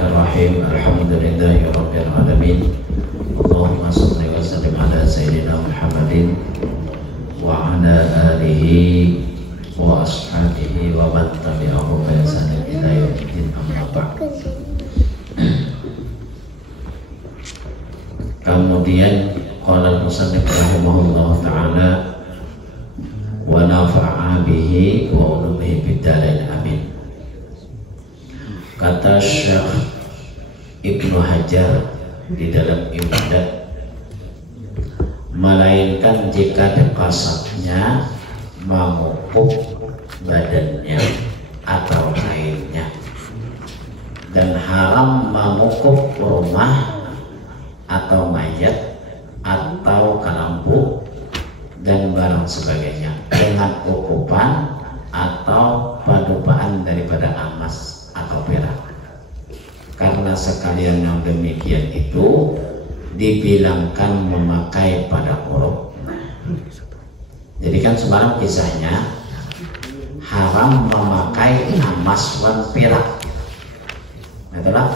Bismillahirrahmanirrahim. Alhamdulillahirabbil alamin. Allahumma shalli wa sallim ala sayyidina Muhammadin wa ala alihi wa ashabihi wa man tabi'ahum bi ihsan ila yaumil amma ba'd. Kemudian qala al-musannif rahimahullah ta'ala wa nafa'a bihi wa ulumihi bid-darain amin. Kata Syekh Ibnu Hajar di dalam Imdad, melainkan jika dekasatnya memupuk badannya atau kainnya, dan haram memupuk rumah atau mayat atau kalambu dan barang sebagainya dengan ukupan atau padupaan daripada emas atau perak, karena sekalian yang demikian itu dibilangkan memakai pada uruk. Jadi kan semalam kisahnya haram memakai emas wan perak, itulah.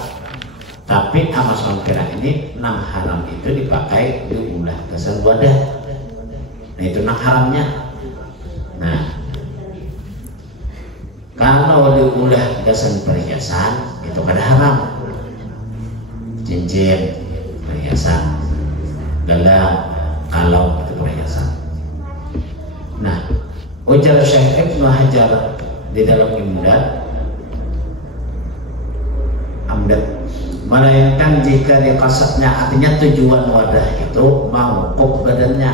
Tapi emas wan perak ini nang haram itu dipakai di ulah dasar wadah. Nah itu nang haramnya. Nah kalau diulah dasar perhiasan itu kada haram. Cincin perhiasan, gelang, kalau itu perhiasan. Nah, ujar Syekh Ibnu Hajar di dalam Imdad, melainkan jika dia kasatnya, artinya tujuan wadah itu mengukuk badannya.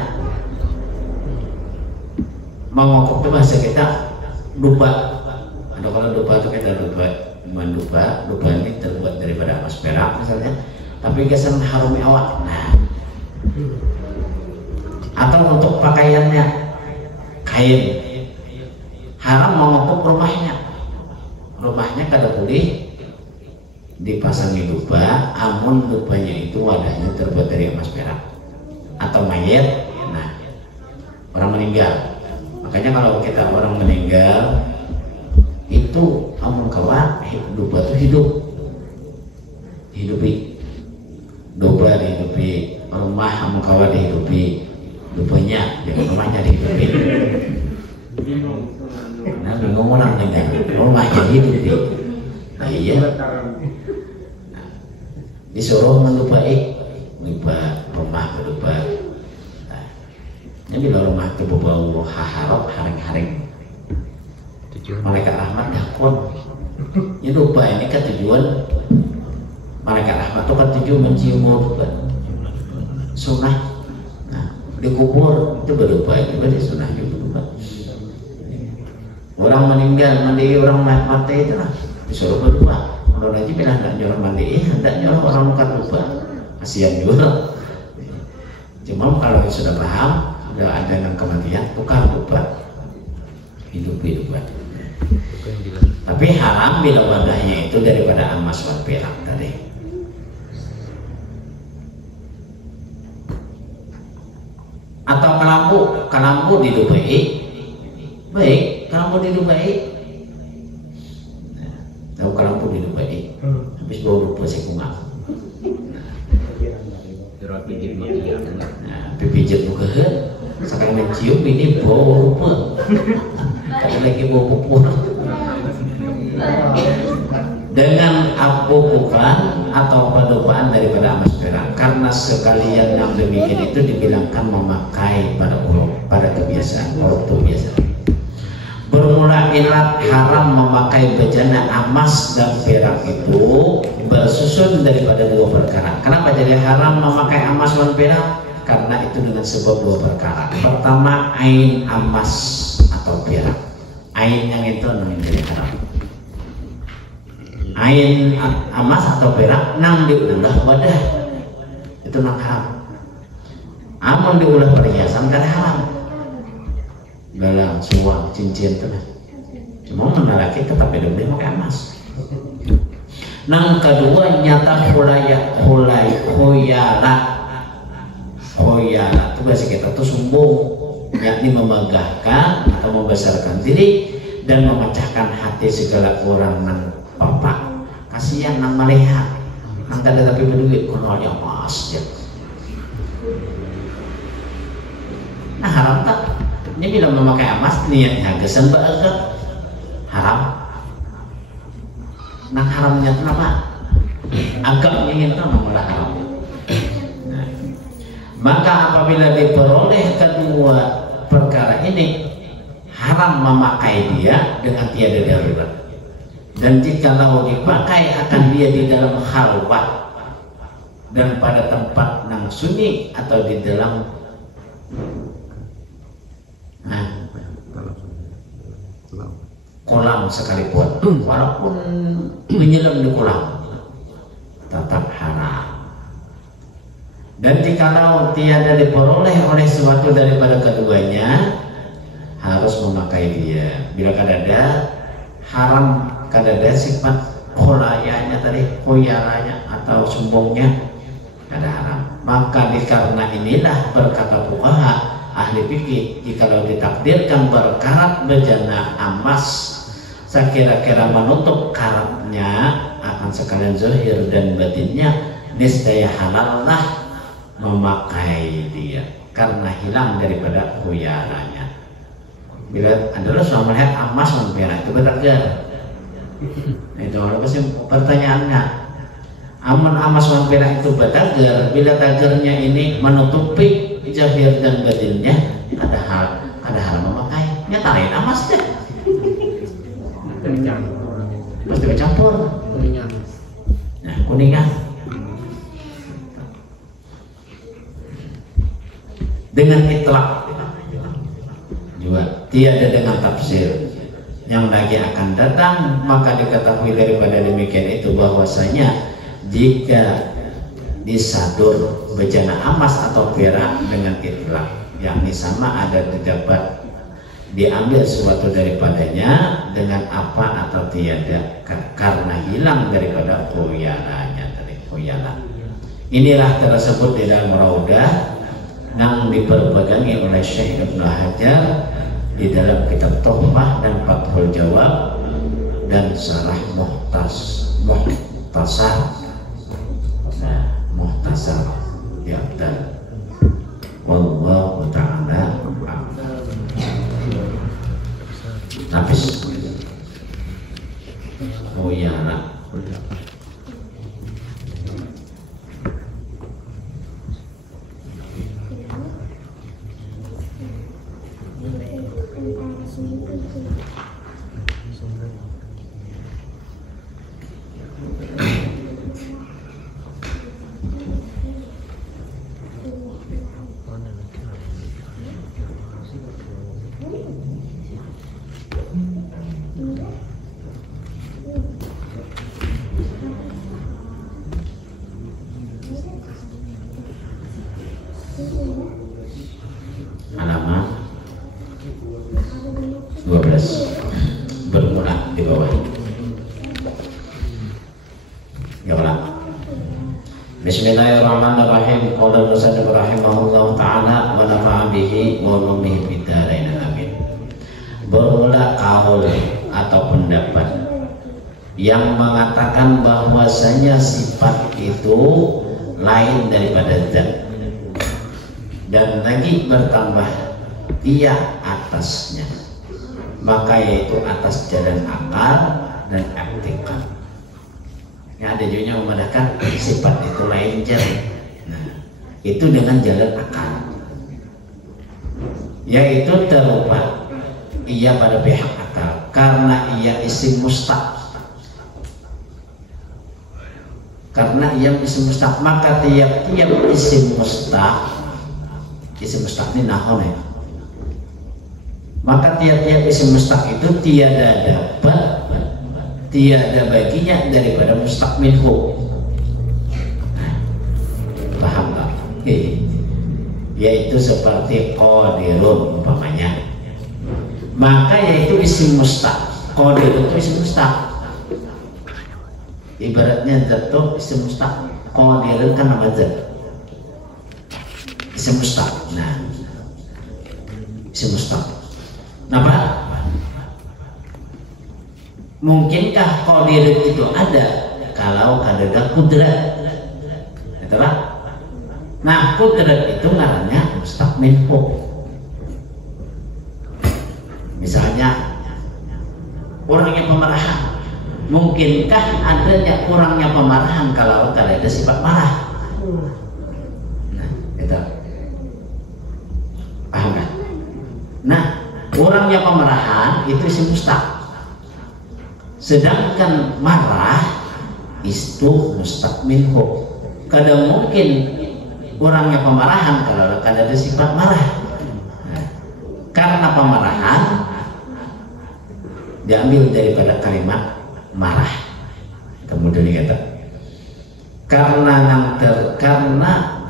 Mengukuk itu bahasa kita dupa. Ada kalau dupa itu kita dupa ini terbuat daripada emas perak misalnya, tapi kesan harumi awak. Nah, atau untuk pakaiannya kain, haram mengukuk rumahnya kada boleh dipasangi dupa, amun dupanya itu wadahnya terbuat dari emas perak atau mayat. Nah, orang meninggal, makanya kalau kita orang meninggal itu amun kawan dupa itu hidupi dupa dihidupi, rumah amun kawan dihidupi, dupanya jadi rumahnya dihidupi. Nah bingung orang meninggal, rumahnya hidupi. Nah iya, nah, disuruh mendupai rumah berdupa. Nah, ini bila rumah itu berbau haharap haring-haring, malaikat rahmat dakon. Ya dupa ini kan tujuan malaikat rahmat itu kan tujuan mencium dupa sunnah. Nah dikubur itu berdupa juga di sunnah juga. Orang meninggal mandi orang mati itu lah disuruh berdupa. Kalau lagi bilang tidak nyuruh mandi, tidak nyuruh orang bukan dupa, kasihan juga. Cuma kalau sudah paham, sudah ada yang kematian, tukar dupa, hidup. Tapi haram bila wadahnya itu daripada emas wan perak tadi. Atau kalambu didupai, baik kalambu didupai. Nah, tahu kalambu didupai, habis bawa dupa sekungal. Nah, pipijat buka sekarang mencium ini bawa dupa. Ada lagi bawa pupur. Dengan ukupan atau padupaan daripada emas perak, karena sekalian yang demikian itu dibilangkan memakai pada uruk, pada kebiasaan uruk itu biasa. Bermula ilat haram memakai bejana emas dan perak itu bersusun daripada dua perkara. Kenapa jadi haram memakai emas dan perak? Karena itu dengan sebab dua perkara. Pertama, ain emas atau perak. Ain yang itu namanya jadi haram. Ain emas atau perak nang diulah wadah itu nang haram. Amun diulah perhiasan kan haram. Galang, suang, cincin itu lah. Cuma menalaki tetap hidup dia pakai emas. Nang kedua nyata khuyala itu bahasa kita tuh sombong, yakni memegahkan atau membesarkan diri dan memecahkan hati segala orang nan papak kasihan nang maleha nang kada tapi berduit konolnya emas ya. Nah haram tak? Ini bila memakai emas niatnya gesan baagak haram. Nang haramnya kenapa? Agak ingin tahu malah haram. Nah, maka apabila diperoleh kedua perkara ini haram memakai dia dengan tiada darurat. Dan jikalau dipakai akan dia di dalam khalwat dan pada tempat nang sunyi atau di dalam kolam sekalipun, walaupun menyelam di kolam tetap haram. Dan jikalau tiada diperoleh oleh suatu daripada keduanya harus memakai dia. Bila kadada haram, kadada sifat kholayanya tadi, khoyaranya atau sombongnya ada haram. Maka karena inilah berkata fuqaha ahli fikih, jikalau ditakdirkan berkarat bejana emas sekira-kira menutup karatnya akan sekalian zahir dan batinnya, niscaya halallah memakai dia karena hilang daripada khuyaranya. Bila adalah sudah melihat emas dan perak itu bertagar, itu apa sih pertanyaannya? Aman emas dan perak itu bertagar, bila tagarnya ini menutupi zahir dan batinnya, ada hal memakai. Nyatain emas deh. Pasti bercampur kuningan. Nah, kuningan dengan itlaq juga tiada dengan tafsir yang lagi akan datang. Maka diketahui daripada demikian itu bahwasanya jika disadur bejana emas atau perak dengan itlaq, yakni sama ada didapat diambil sesuatu daripadanya dengan apa atau tiada karena hilang daripada khuyaranya tadi, khuyarah. Inilah tersebut di dalam Raudah yang diperpegangi oleh Syekh Ibnu Hajar di dalam kitab Tuhfah dan Fathul Jawab dan Syarah Muhtasar Yaqdan. Wallahu ta'ala habis. Oh iya nak. Halaman 12 bermula di bawah. Ya Allah. Bismillahirrahmanirrahim. Qala al-musannif rahimahullah ta'ala wa nafa'a bihi wa ulumihi fid dharain amin. Bermula kaul atau pendapat yang mengatakan bahwasanya sifat itu lain daripada zat dan lagi bertambah dia atasnya, maka yaitu atas jalan akal dan aktikal. Ya, ada juga yang memandangkan sifat itu lain jalan. Nah, itu dengan jalan akal, yaitu terupa ia pada pihak akal karena ia isim mustaq. Karena ia isim mustaq, maka tiap-tiap isim mustaq, isim mustaq ini nahon ya. Maka tiap-tiap isim mustaq itu tiada dapat, tiada baginya daripada mustaq minhu. Nah, paham tak? Yaitu seperti qadirun umpamanya. Maka yaitu isim mustaq. Qadir itu isim mustaq. Ibaratnya zat itu isim mustaq. Qadirun kan nama zat. Isim mustaq. Nah, isim mustaq. Kenapa? Mungkinkah qadir itu ada kalau kadada kudrat. Itulah. Nah, kudrat itu ngarannya mustaq minhu. Misalnya kurangnya pemarahan. Mungkinkah adanya kurangnya pemarahan kalau ada sifat marah? Nah, itu paham kan? Nah, kurangnya pemarahan itu isim mustaq. Sedangkan marah itu mustaq minhu. Kadang mungkin kurangnya pemarahan kalau ada sifat marah. Nah, karena pemarahan diambil daripada kalimat marah. Kemudian dikata karena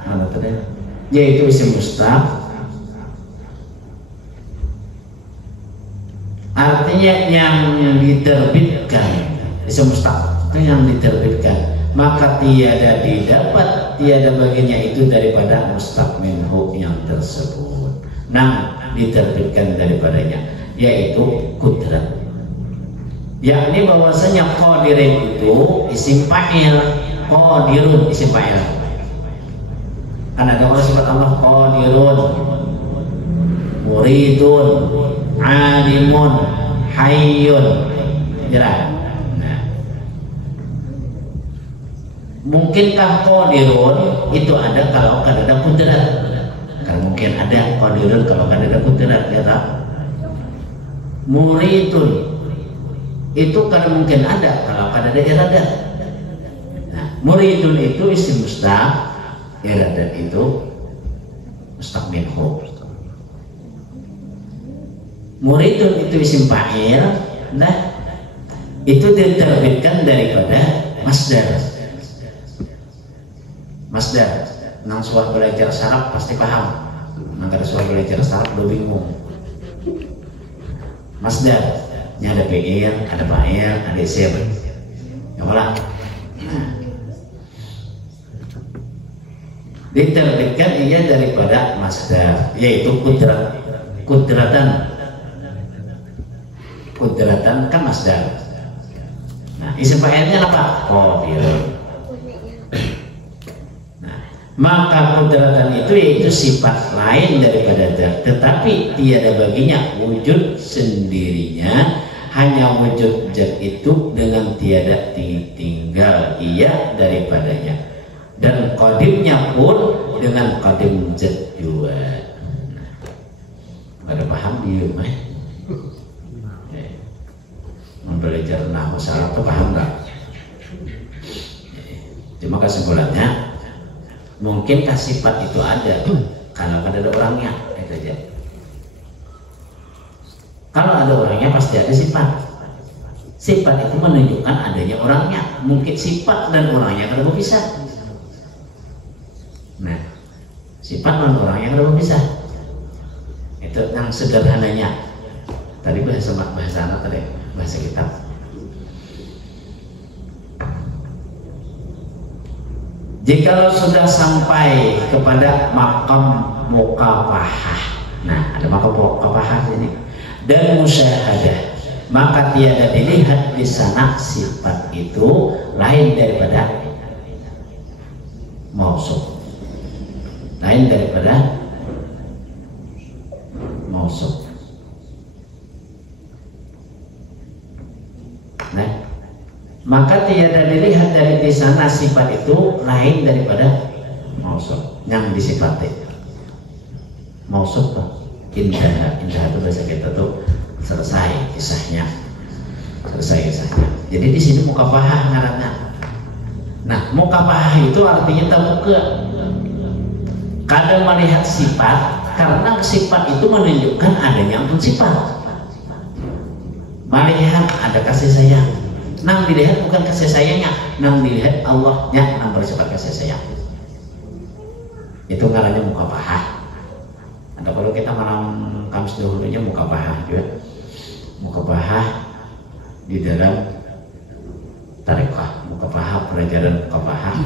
mana tadi? Yaitu isim mustaq. Artinya yang diterbitkan, isim mustaq itu yang diterbitkan, maka tiada didapat, tiada baginya itu daripada mustaq minhu yang tersebut. Nah, diterbitkan daripadanya yaitu kudrat. Yakni bahwasanya qadirin itu isim fa'il, qadirun isim fa'il. Kan ada orang sifat Allah qadirun, muridun, alimun, hayyun. Jelas. Nah, mungkinkah qadirun itu ada kalau ada kudrat? Kan mungkin ada qadirun kalau ada kudrat, ya tak? Muridun itu kan mungkin ada kalau ada iradat. Nah, muridun itu isim mustaq, iradat itu mustaq minhu. Muridun itu isim fa'il, nah itu diterbitkan daripada masdar. Masdar. Nang suah belajar saraf pasti paham. Nang kada suah belajar saraf udah bingung. Masdar. Ini ada fi'il, ada fa'il, ada isim. Ya Allah. Nah, diterbitkan ia daripada masdar, yaitu kudrat. Kudratan kan masdar. Nah, isim fa'ilnya apa? Qadir. Nah, maka kudratan itu yaitu sifat lain daripada zat, tetapi tiada baginya wujud sendirinya. Hanya wujud zat itu dengan tiada tinggal ia daripadanya, dan qadimnya pun dengan qadim zat juga. Ada paham di rumah? Belajar nahwu salaf itu paham nggak? Cuma kesimpulannya, mungkinkah sifat itu ada kalau ada orangnya, itu aja. Kalau ada orangnya pasti ada sifat. Sifat itu menunjukkan adanya orangnya. Mungkin sifat dan orangnya kada berpisah. Nah, sifat dan orangnya kada berpisah. Itu yang sederhananya. Tadi bahasa anak tadi, bahasa kitab. Jikalau sudah sampai kepada makam mukafahah. Nah, ada makam mukafahah ini. Dan musyahadah, maka tiada dilihat di sana sifat itu lain daripada mausuf, lain daripada mausuf. Nah, maka tiada dilihat dari di sana sifat itu lain daripada mausuf yang disifati. Mausuf tuh indah itu bahasa kita tuh selesai kisahnya. Jadi di sini mukafahah ngarannya. Nah, mukafahah itu artinya tamuka. Kadang melihat sifat karena sifat itu menunjukkan adanya ampun sifat. Melihat ada kasih sayang. Nang dilihat bukan kasih sayangnya, nang dilihat Allahnya nang bersifat kasih sayang. Itu ngarannya mukafahah. Ada kalau kita malam Kamis dahulunya mukafahah juga. Mukafahah di dalam tarekah, mukafahah pelajaran mukafahah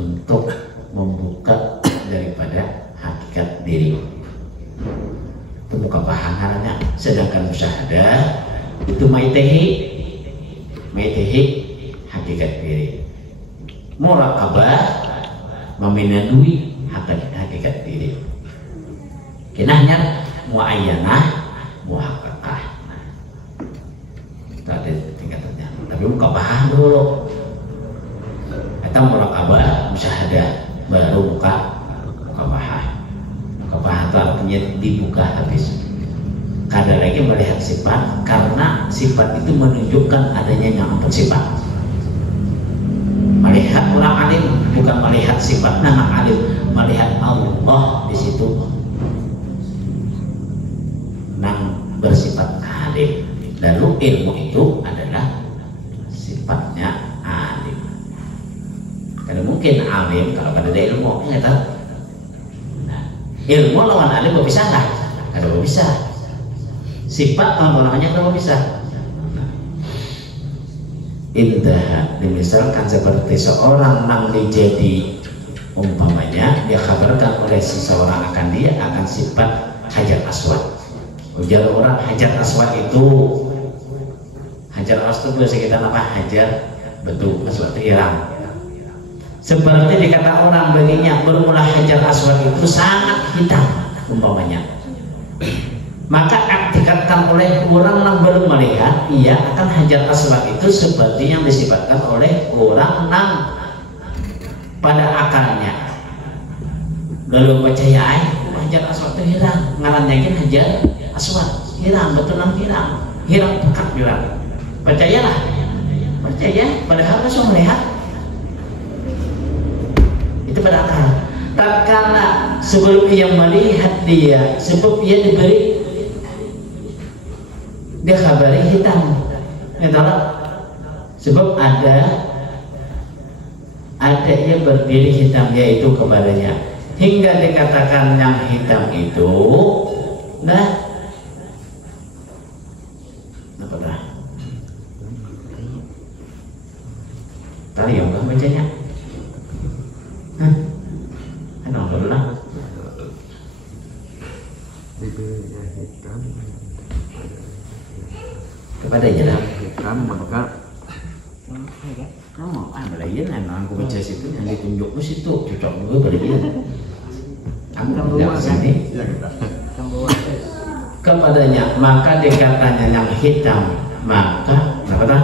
untuk membuka daripada hakikat diri. Itu mukafahah ngarannya. Sedangkan musyahadah itu maitehi hakikat diri. Muraqabah meminadui hakikat diri. Kinahnya muayyanah, muhaqqaqah. Tadi tingkatannya. Tapi mukabah dulu. Kita muraqabah, musyahadah, baru mukabah. Mukabah itu artinya dibuka habis. Kada lagi melihat sifat, karena sifat itu menunjukkan adanya yang bersifat. Melihat orang alim bukan melihat sifat nama alim, melihat Allah di situ nang bersifat alim. Lalu ilmu itu adalah sifatnya alim. Karena mungkin alim kalau kada ada ilmu, ya tahu. Nah, ilmu lawan alim bisa nggak? Kada bisa. Sifat lawannya kada bisa. Indah dimisalkan seperti seorang nang dijadi umpamanya dia kabarkan oleh seseorang akan dia akan sifat hajar aswad. Ujar orang hajar aswad itu biasa kita nama hajar betul aswad itu hilang. Seperti dikata orang baginya bermula hajar aswad itu sangat hitam umpamanya. Maka dikatakan oleh orang yang belum melihat, ia akan hajar aswad itu seperti yang disifatkan oleh orang yang pada akarnya belum percaya hajar aswad itu hilang, ngarannya hajar aswad hilang, betul nang hilang pekat hilang. Percayalah, percaya padahal kan sudah melihat itu pada akal. Tatkala sebelum ia melihat dia, sebab ia diberi dia kabari hitam, ya tahu, sebab ada yang berdiri hitam yaitu kepadanya, hingga dikatakan yang hitam itu, nah, apa dah? Tadi yang nggak bacanya, enak dulu lah. Kepada jalan hitam maka kamu belayan emang aku baca situ yang ditunjukmu situ cocok juga belayan kamu lihat sini kepadanya maka dikatanya yang hitam maka apa dah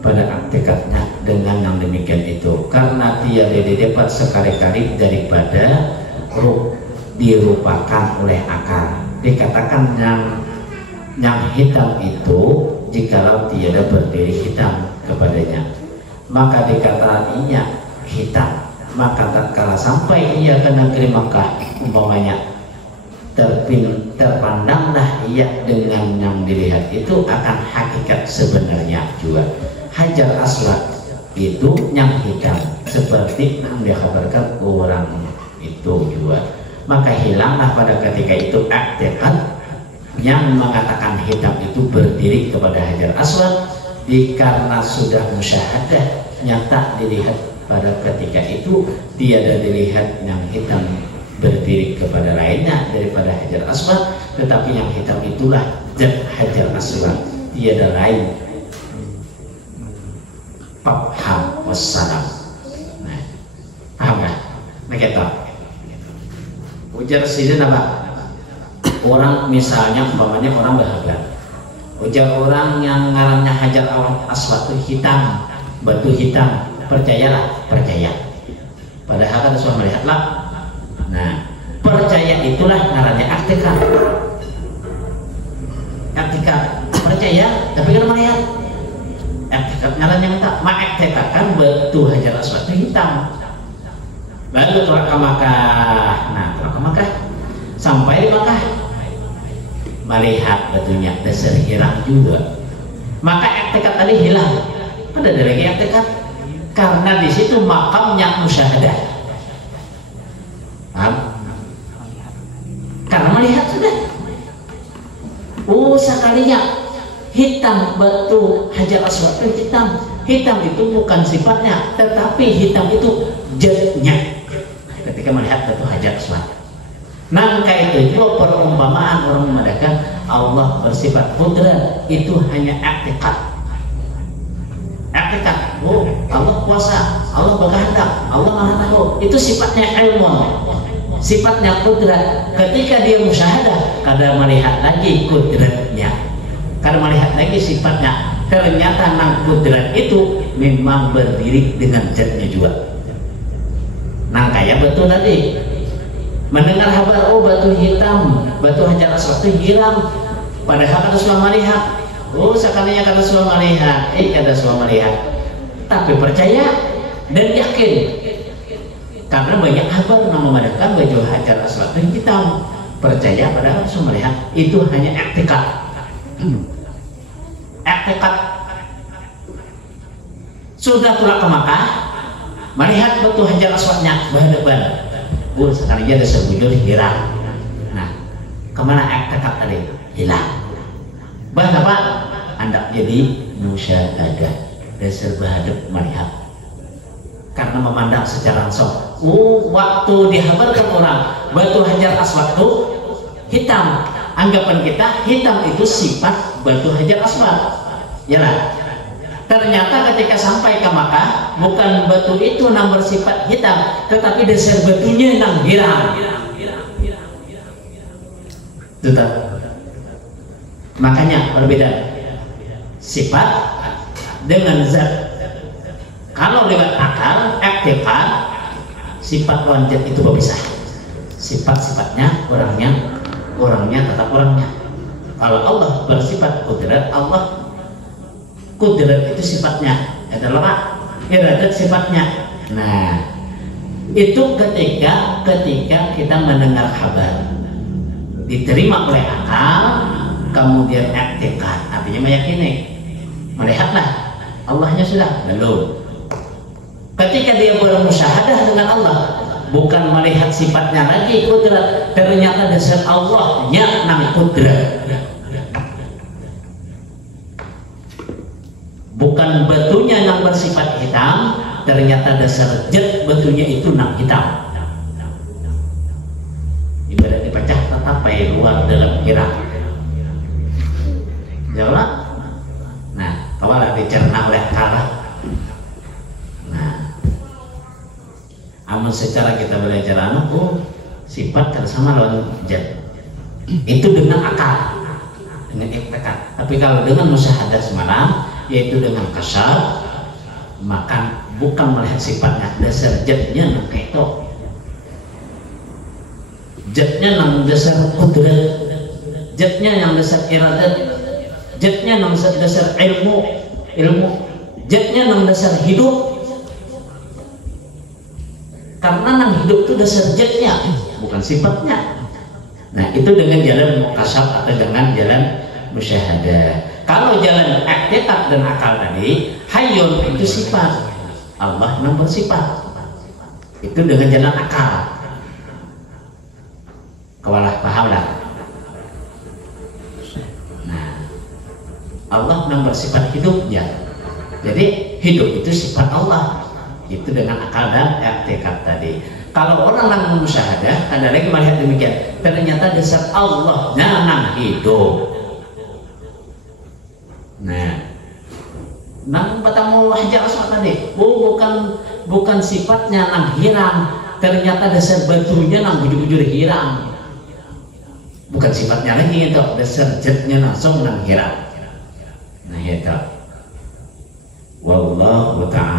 pada hakikatnya dengan yang demikian itu karena tiada didapat sekali-kali daripada ruh dirupakan oleh akal. Dikatakan yang hitam itu jikalau tiada berdiri hitam kepadanya, maka dikatakan ia hitam. Maka tatkala sampai ia ke negeri Makkah umpamanya terpandanglah ia dengan yang dilihat itu akan hakikat sebenarnya juga. Hajar aswad itu yang hitam seperti yang dikabarkan orang itu juga. Maka hilanglah pada ketika itu aktikat yang mengatakan hitam itu berdiri kepada hajar aswad karena sudah musyahadah nyata dilihat pada ketika itu tiada dilihat yang hitam berdiri kepada lainnya daripada hajar aswad, tetapi yang hitam itulah zat hajar aswad tiada lain. Paham wassalam. Nah, paham kan? Nah kita ujar sini apa? Orang misalnya umpamanya orang berhabar, ujar orang yang ngarannya hajar aswad itu hitam, batu hitam, percayalah, percaya. Padahal kan sudah melihatlah. Nah, percaya itulah ngarannya aktikat. Aktikat percaya, tapi kan melihat. Aktikat ngarannya tak, mengaktikat kan batu hajar aswad itu hitam. Lalu telah ke Makkah. Nah, telah ke Makkah sampai di Makkah melihat batunya dasar hirang juga. Maka aktikat tadi hilang. Ada lagi aktikat karena di situ makamnya musyahadah. Paham? Karena melihat sudah. Sekalinya hitam batu hajar aswad itu hitam. Hitam itu bukan sifatnya, tetapi hitam itu zatnya. Ketika melihat batu hajar aswad, maka itu juga perumpamaan orang memadakan Allah bersifat qudrat itu hanya i'tiqad. Oh, Allah kuasa, Allah berkehendak, Allah maha tahu. Itu sifatnya ilmu, sifatnya qudrat. Ketika dia musyahadah, kada melihat lagi qudratnya, kada melihat lagi sifatnya. Ternyata nang qudrat itu memang berdiri dengan zatnya juga. Nang kayak betul tadi mendengar kabar, oh batu hitam, batu hajar aswad itu hilang, padahal kada sudah melihat. Oh sekalinya kada sudah melihat, kada sudah melihat, tapi percaya dan yakin karena banyak kabar yang memadakan batu hajar aswad itu hitam. Percaya padahal sudah melihat, itu hanya i'tiqad. I'tiqad. Sudah pulang ke Makkah, melihat batu hajar aswadnya berhadapan. Sekalinya ada sebujur hilang. Nah, kemana i'tiqad tadi? Hilang. Bahkan apa? Anda jadi musyahadah, dasar berhadap melihat. Karena memandang secara langsung. Waktu dihabarkan orang batu hajar aswad itu hitam. Anggapan kita hitam itu sifat batu hajar aswad. Ya lah. Ternyata ketika sampai ke Makkah, bukan batu itu yang bersifat hitam, tetapi dasar batunya yang hilang. Tetap. Makanya berbeda sifat dengan zat. Kalau lewat akal, i'tiqad, sifat lawan zat itu berpisah. Sifat-sifatnya, orangnya tetap orangnya. Kalau Allah bersifat qudrat, Allah qudrat itu sifatnya, adalah iradat sifatnya. Nah, itu ketika kita mendengar kabar, diterima oleh akal, kemudian i'tiqad, artinya meyakini, melihatlah Allahnya sudah belum. Ketika dia bermusyahadah dengan Allah, bukan melihat sifatnya lagi qudrat, ternyata dasar Allahnya nang qudrat. Bukan batunya yang bersifat hitam, ternyata dasar zat batunya itu nang hitam. Ibarat dipecah tetap baik luar dalam kira. Jawab. Nah, kawalah dicerna oleh kalah. Nah, amun secara kita belajar sifat kan sama lawan zat. Itu dengan akal, dengan i'tiqad. Tapi kalau dengan musyahadah semalam, yaitu dengan kasar, maka bukan melihat sifatnya, dasar zatnya nang keto, zatnya nang dasar qudrat, zatnya yang dasar iradat, zatnya nang dasar ilmu, zatnya nang dasar hidup. Karena nang hidup itu dasar zatnya, bukan sifatnya. Nah, itu dengan jalan mukasab atau dengan jalan musyahadah. Kalau jalan i'tiqad dan akal tadi, hayyun itu sifat, Allah yang bersifat. Itu dengan jalan akal. Kawalah paham lah. Nah, Allah yang bersifat hidup ya. Jadi hidup itu sifat Allah. Itu dengan akal dan i'tiqad tadi. Kalau orang yang musyahadah, ada lagi melihat demikian, ternyata dasar Allah yang hidup. Nah, nang batamu hajar aswad tadi, bukan sifatnya nang hilang, ternyata dasar batunya nang bujur-bujur hilang. Bukan sifatnya lagi itu, dasar zatnya langsung nang hilang. Nah itu. Wallahu ta'ala